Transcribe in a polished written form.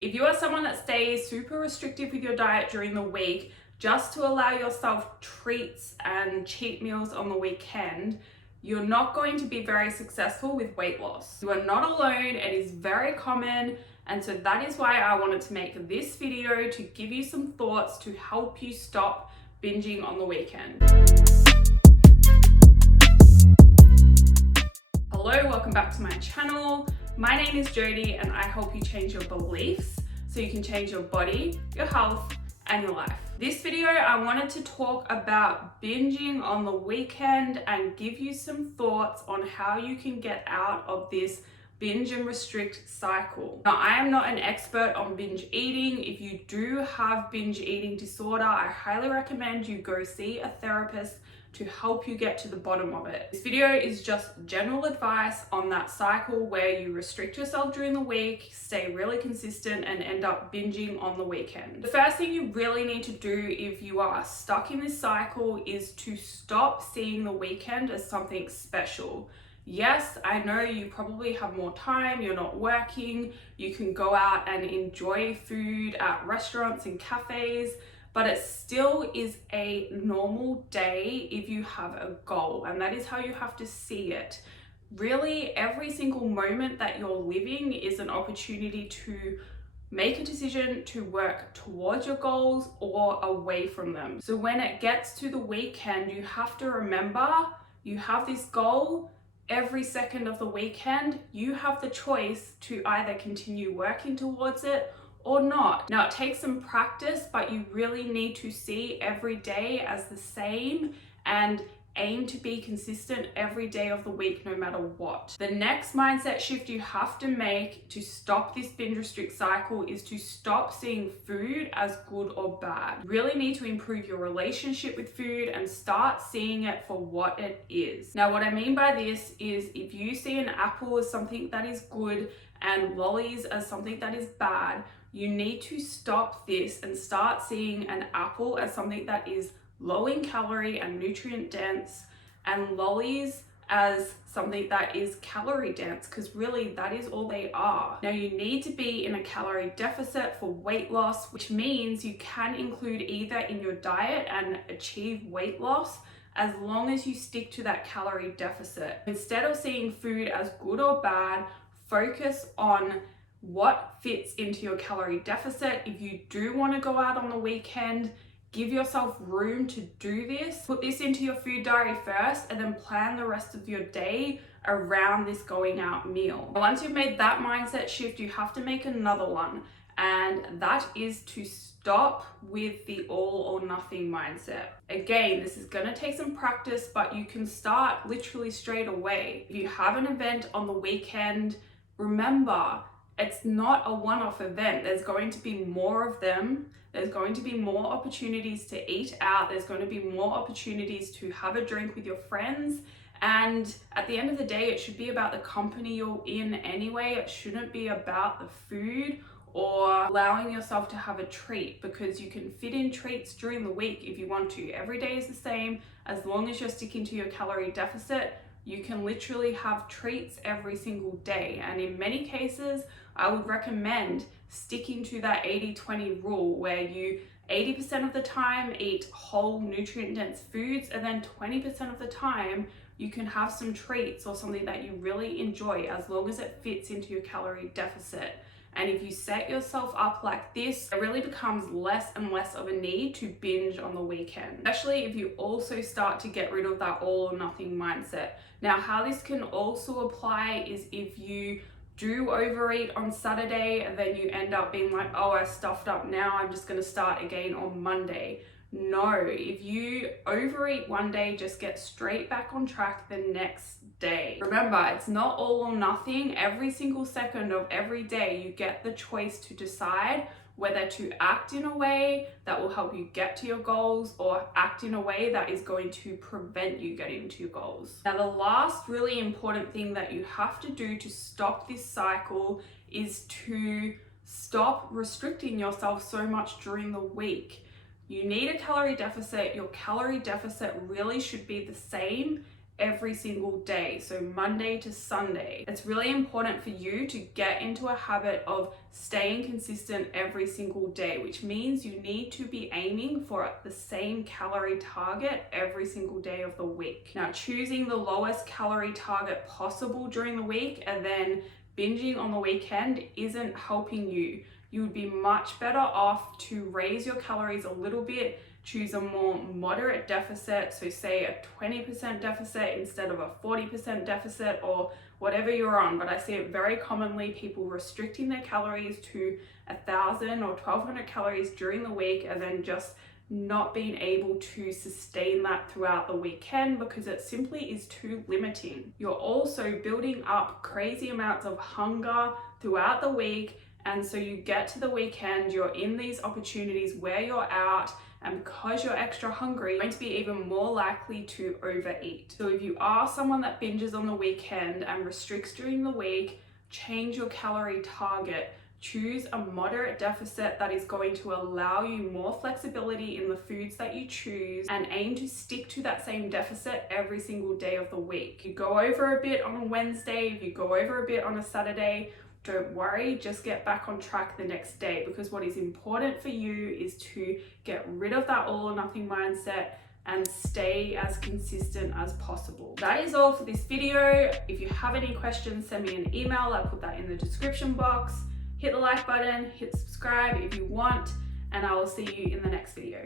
If you are someone that stays super restrictive with your diet during the week just to allow yourself treats and cheat meals on the weekend, you're not going to be very successful with weight loss. You are not alone, it is very common, and so that is why I wanted to make this video to give you some thoughts to help you stop binging on the weekend. Hello, welcome back to my channel. My name is Jodie and I help you change your beliefs so you can change your body, your health, and your life. This video, I wanted to talk about binging on the weekend and give you some thoughts on how you can get out of this binge and restrict cycle. Now, I am not an expert on binge eating. If you do have binge eating disorder, I highly recommend you go see a therapist to help you get to the bottom of it. This video is just general advice on that cycle where you restrict yourself during the week, stay really consistent, and end up binging on the weekend. The first thing you really need to do if you are stuck in this cycle is to stop seeing the weekend as something special. Yes, I know you probably have more time, you're not working, you can go out and enjoy food at restaurants and cafes, but it still is a normal day if you have a goal, and that is how you have to see it. Really, every single moment that you're living is an opportunity to make a decision to work towards your goals or away from them. So when it gets to the weekend, you have to remember you have this goal. Every second of the weekend, you have the choice to either continue working towards it or not. Now, it takes some practice, but you really need to see every day as the same and aim to be consistent every day of the week, no matter what. The next mindset shift you have to make to stop this binge restrict cycle is to stop seeing food as good or bad. You really need to improve your relationship with food and start seeing it for what it is. Now, what I mean by this is if you see an apple as something that is good and lollies as something that is bad, you need to stop this and start seeing an apple as something that is low in calorie and nutrient dense, and lollies as something that is calorie dense, because really that is all they are. Now, you need to be in a calorie deficit for weight loss, which means you can include either in your diet and achieve weight loss as long as you stick to that calorie deficit. Instead of seeing food as good or bad, focus on what fits into your calorie deficit. If you do want to go out on the weekend, give yourself room to do this. Put this into your food diary first and then plan the rest of your day around this going out meal. Once you've made that mindset shift, you have to make another one, and that is to stop with the all or nothing mindset. Again, this is gonna take some practice, but you can start literally straight away. If you have an event on the weekend, remember, it's not a one-off event. There's going to be more of them. There's going to be more opportunities to eat out. There's going to be more opportunities to have a drink with your friends. And at the end of the day, it should be about the company you're in anyway. It shouldn't be about the food or allowing yourself to have a treat, because you can fit in treats during the week if you want to. Every day is the same. As long as you're sticking to your calorie deficit, you can literally have treats every single day. And in many cases, I would recommend sticking to that 80-20 rule, where you 80% of the time eat whole nutrient dense foods, and then 20% of the time you can have some treats or something that you really enjoy, as long as it fits into your calorie deficit. And if you set yourself up like this, it really becomes less and less of a need to binge on the weekend, especially if you also start to get rid of that all or nothing mindset. Now, how this can also apply is if you do overeat on Saturday and then you end up being like, oh, I stuffed up now, I'm just gonna start again on Monday. No, if you overeat one day, just get straight back on track the next day. Remember, it's not all or nothing. Every single second of every day, you get the choice to decide whether to act in a way that will help you get to your goals or act in a way that is going to prevent you getting to your goals. Now, the last really important thing that you have to do to stop this cycle is to stop restricting yourself so much during the week. You need a calorie deficit. Your calorie deficit really should be the same every single day, so Monday to Sunday. It's really important for you to get into a habit of staying consistent every single day, which means you need to be aiming for the same calorie target every single day of the week. Now, choosing the lowest calorie target possible during the week and then binging on the weekend isn't helping you. You would be much better off to raise your calories a little bit, choose a more moderate deficit, so say a 20% deficit instead of a 40% deficit or whatever you're on. But I see it very commonly, people restricting their calories to 1,000 or 1,200 calories during the week and then just not being able to sustain that throughout the weekend because it simply is too limiting. You're also building up crazy amounts of hunger throughout the week, and so you get to the weekend, you're in these opportunities where you're out, and because you're extra hungry, you're going to be even more likely to overeat. So if you are someone that binges on the weekend and restricts during the week, change your calorie target. Choose a moderate deficit that is going to allow you more flexibility in the foods that you choose, and aim to stick to that same deficit every single day of the week. If you go over a bit on a Wednesday, if you go over a bit on a Saturday, don't worry, just get back on track the next day, because what is important for you is to get rid of that all or nothing mindset and stay as consistent as possible. That is all for this video. If you have any questions, send me an email. I'll put that in the description box. Hit the like button, hit subscribe if you want, and I will see you in the next video.